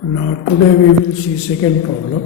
Now today we will see second problem.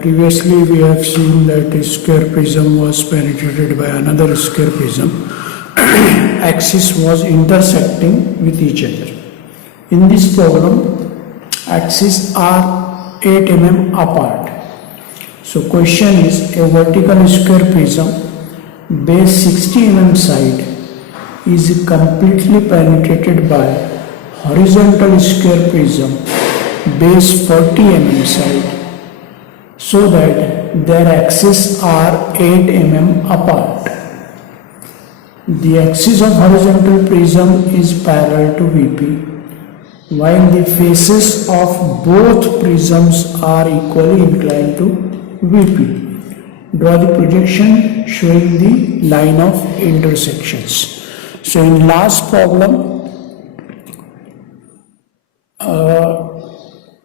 Previously we have seen that a square prism was penetrated by another square prism. Axis was intersecting with each other. In this problem, axes are 8 mm apart. So question is, a vertical square prism base 60 mm side is completely penetrated by horizontal square prism base 40 mm side, so that their axes are 8 mm apart. The axis of horizontal prism is parallel to VP, while the faces of both prisms are equally inclined to VP. Draw the projection showing the line of intersections. So in last problem,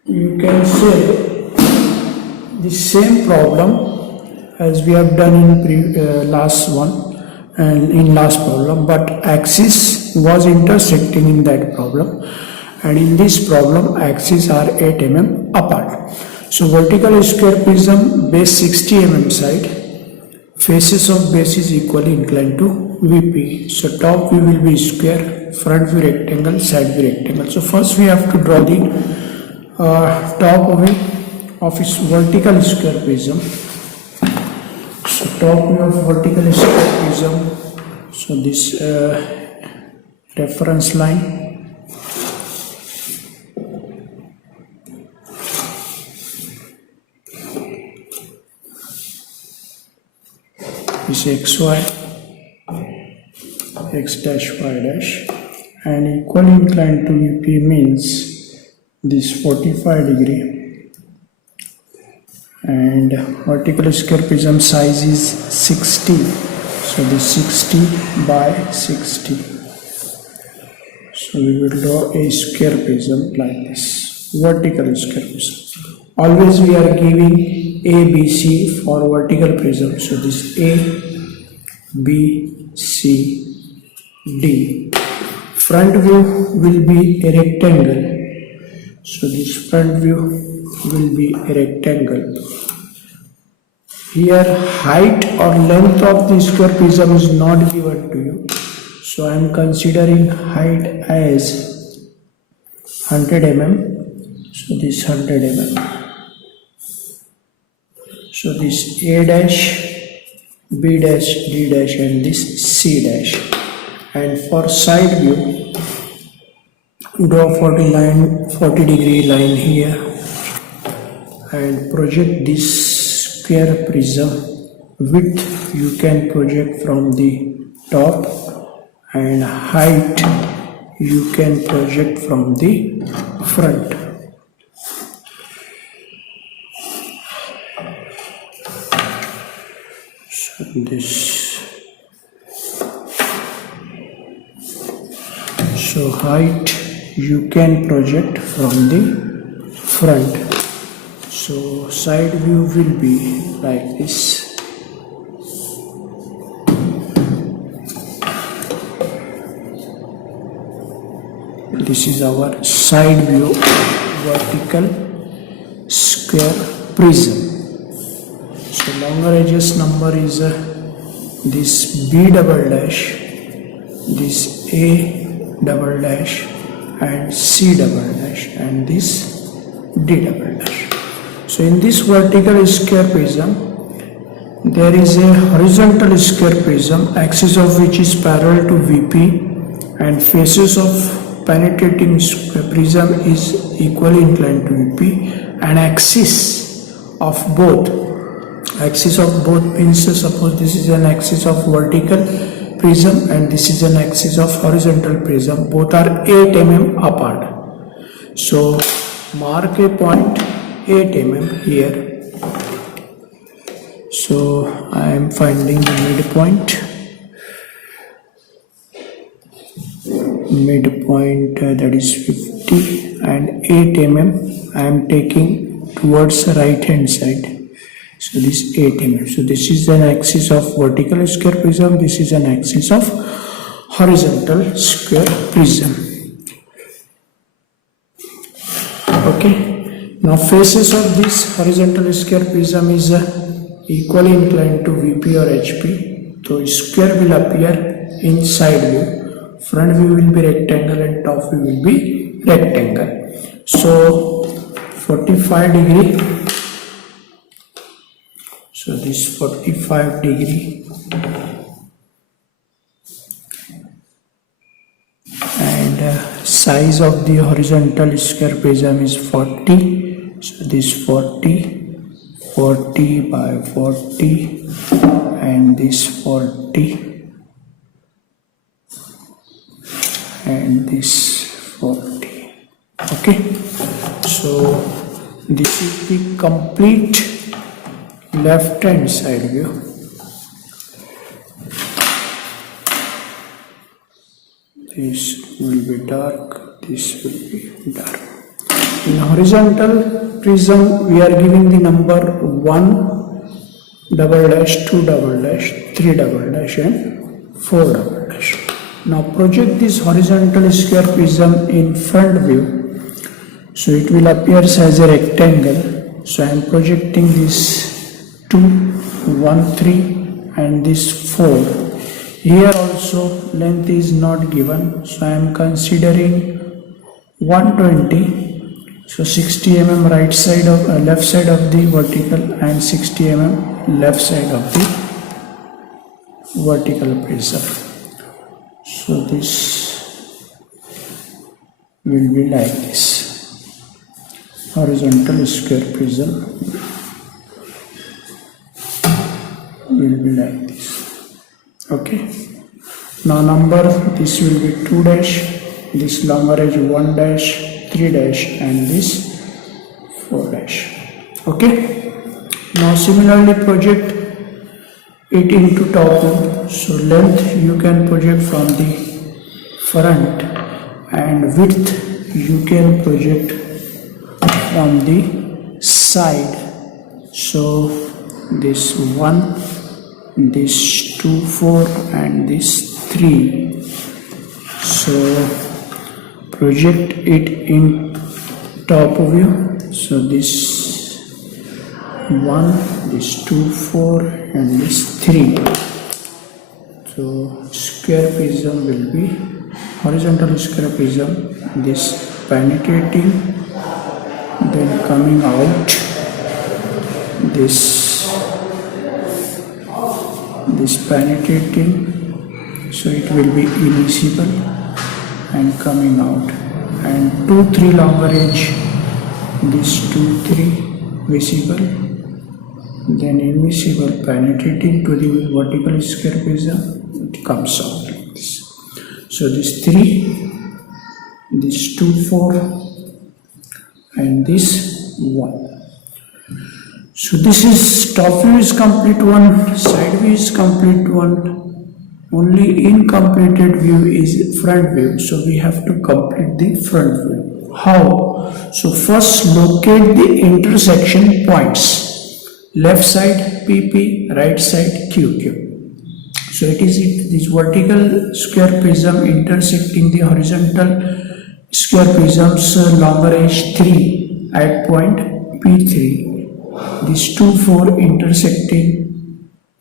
you can say the same problem as we have done in last one and in last problem, but axis was intersecting in that problem, and in this problem axes are 8 mm apart. So vertical square prism base 60 mm side, faces of base is equally inclined to VP. So top view will be square, front view rectangle, side view rectangle. So first we have to draw the top view of its vertical square prism. So top view of vertical square prism. So this reference line. Is XY, X dash, Y dash, and equally inclined to VP means this 45 degree, and vertical square prism size is 60, so this 60 by 60. So we will draw a square prism like this, vertical square prism. Always we are giving A, B, C for vertical prism. So this A, B, C, D. Front view will be a rectangle. So this front view will be a rectangle. Here height or length of the square prism is not given to you. So I am considering height as 100 mm. So this 100 mm. So this A dash, B dash, D dash, and this C dash. And for side view, draw 40 degree line here and project this square prism. Width you can project from the top, and height you can project from the front. So this, so height you can project from the front. So side view will be like this. This is our side view vertical square prism. So longer edges number is this B double dash, this A double dash, and C double dash, and this D double dash. So in this vertical square prism, there is a horizontal square prism, axis of which is parallel to VP, and faces of penetrating square prism is equally inclined to VP, and axis of both means, suppose this is an axis of vertical prism and this is an axis of horizontal prism, both are 8 mm apart. So mark a point 8 mm here. So I am finding the midpoint, that is 50, and 8 mm I am taking towards the right hand side. So this 8 mm. So this is an axis of vertical square prism. This is an axis of horizontal square prism. Okay. Now faces of this horizontal square prism is equally inclined to VP or HP. So square will appear in side view. Front view will be rectangle and top view will be rectangle. So 45 degree. So this 45 degree and size of the horizontal square prism is 40. So this 40 by 40 and this 40 and this 40. Okay, so this is the complete left hand side view. This will be dark, this will be dark. In horizontal prism, we are giving the number 1 double dash, 2 double dash, 3 double dash and 4 double dash. Now project this horizontal square prism in front view. So it will appear as a rectangle. So I am projecting this 2, 1, 3 and this 4. Here also length is not given, so I am considering 120. So 60 mm right side of left side of the vertical and 60 mm left side of the vertical prism. So this will be like this. Horizontal square prism will be like this. Okay, now number, this will be 2 dash, this longer edge 1 dash, 3 dash and this 4 dash. Okay, now similarly project it into top view. So length you can project from the front and width you can project from the side. So this 1, this 2, 4 and this 3. So project it in top view. So this 1, this 2, 4 and this 3. So square prism will be horizontal square prism, this penetrating, then coming out, this penetrating, so it will be invisible and coming out, and 2, 3 longer edge, this 2, 3 visible, then invisible penetrating to the vertical square prism, it comes out like this. So this 3, this 2, 4 and this 1. So this is top view is complete one, side view is complete one, only incompleted view is front view. So we have to complete the front view. How? So first locate the intersection points. Left side PP, right side QQ. So it is this vertical square prism intersecting the horizontal square prism's longer edge 3 at point P3. This 2, 4 intersecting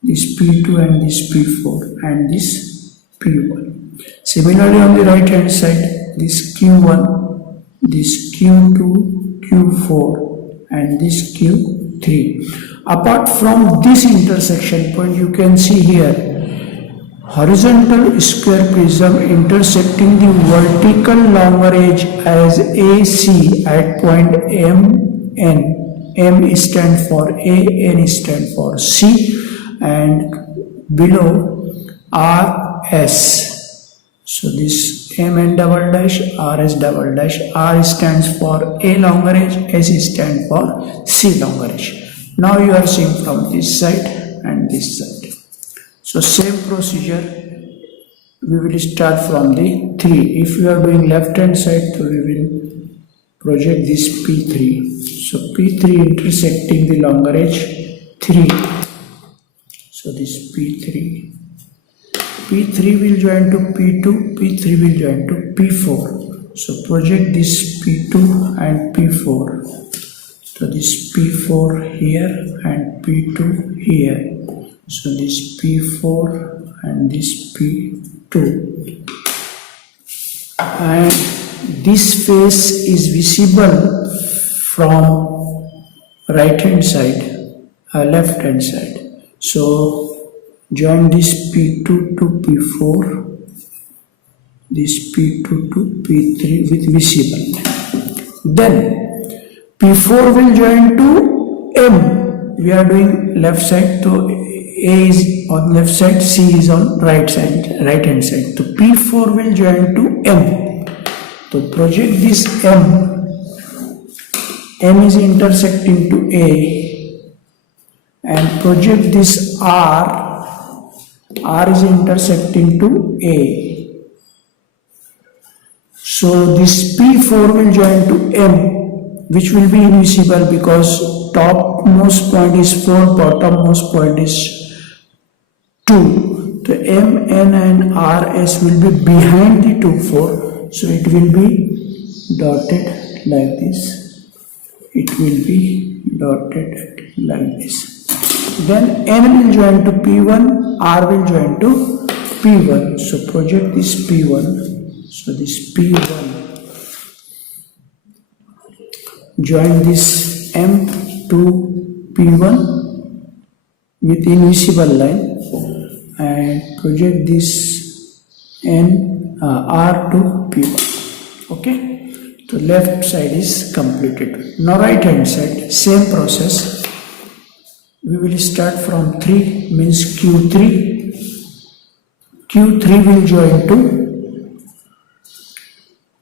this P2 and this P4 and this P1. Similarly on the right hand side, this Q1, this Q2, Q4 and this Q3. Apart from this intersection point, you can see here horizontal square prism intersecting the vertical longer edge as AC at point MN. M stand for A, N stand for C, and below RS. So this MN double dash, RS double dash, R stands for A longer edge, S stands for C longer edge. Now you are seeing from this side and this side. So same procedure, we will start from the 3. If you are doing left hand side, so we will project this P3. So P3 intersecting the longer edge 3. So this P3 will join to P2, P3 will join to P4. So project this P2 and P4. So this P4 here and P2 here. So this P4 and this P2. And this face is visible from right hand side, left hand side. So join this P2 to P4, this P2 to P3 with visible. Then P4 will join to M. We are doing left side, so A is on left side, C is on right hand side. So P4 will join to M. So project this M. M is intersecting to A, and project this R. R is intersecting to A. So this P4 will join to M, which will be invisible because topmost point is 4, bottommost point is 2. The M, N and R, S will be behind the 2, 4. So it will be dotted like this. It will be dotted like this. Then N will join to P1, R will join to P1. So project this P1. So this P1. Join this M to P1 with invisible line and project this R to P1. Okay, so left side is completed. Now right hand side, same process. We will start from 3, means Q3. Q3 will join to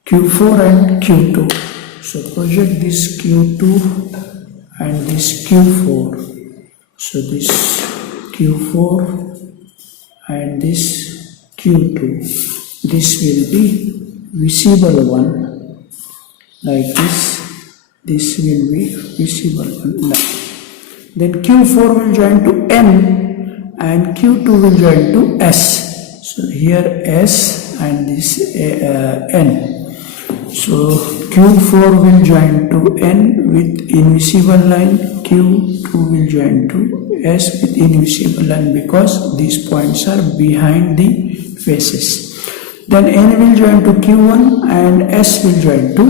Q4 and Q2. So project this Q2 and this Q4. So this Q4 and this Q2. This will be visible one like this. This will be visible one like. Then Q4 will join to N and Q2 will join to S. So here S and this N. So Q4 will join to N with invisible line, Q2 will join to S with invisible line because these points are behind the faces. Then N will join to Q1 and S will join to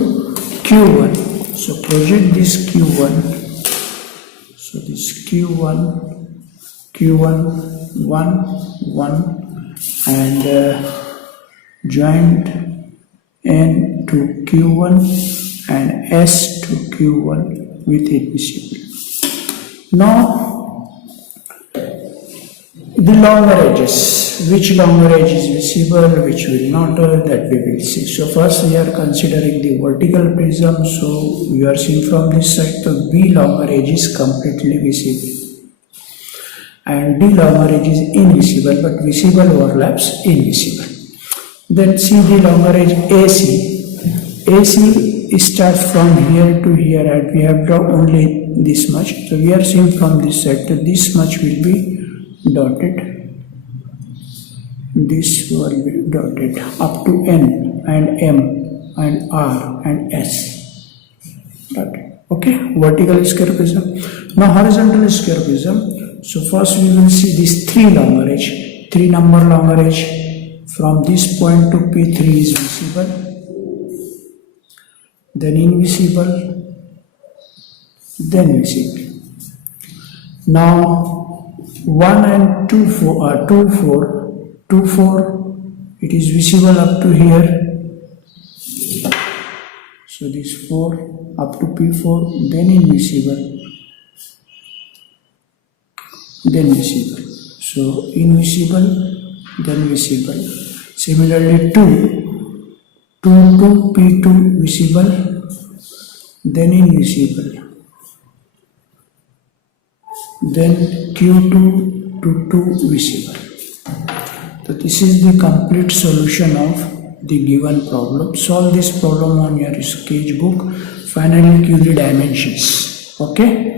Q1. So project this Q1. So this Q1, 1, and joined N to Q1 and S to Q1 with invisible. Now the longer edges, which longer edge is visible, which will not, that we will see. So first we are considering the vertical prism. So we are seeing from this side, the B longer edge is completely visible and D longer edge is invisible, but visible overlaps invisible. Then see the longer edge AC. AC starts from here to here and we have drawn only this much. So we are seeing from this side, so this much will be dotted. This will be dotted up to N and M and R and S. Dotted. Okay, vertical square prism. Now horizontal square prism. So first we will see this 3 longer edge, 3 number longer edge. From this point to P3 is visible, then invisible, then visible. Now 1 and 2, 4, it is visible up to here. So this 4 up to P4, then invisible, then visible. So invisible, then visible. Similarly 2 to P2 visible, then invisible, then Q2 to 2 visible. So this is the complete solution of the given problem. Solve this problem on your sketchbook. Finally give the dimensions. Okay.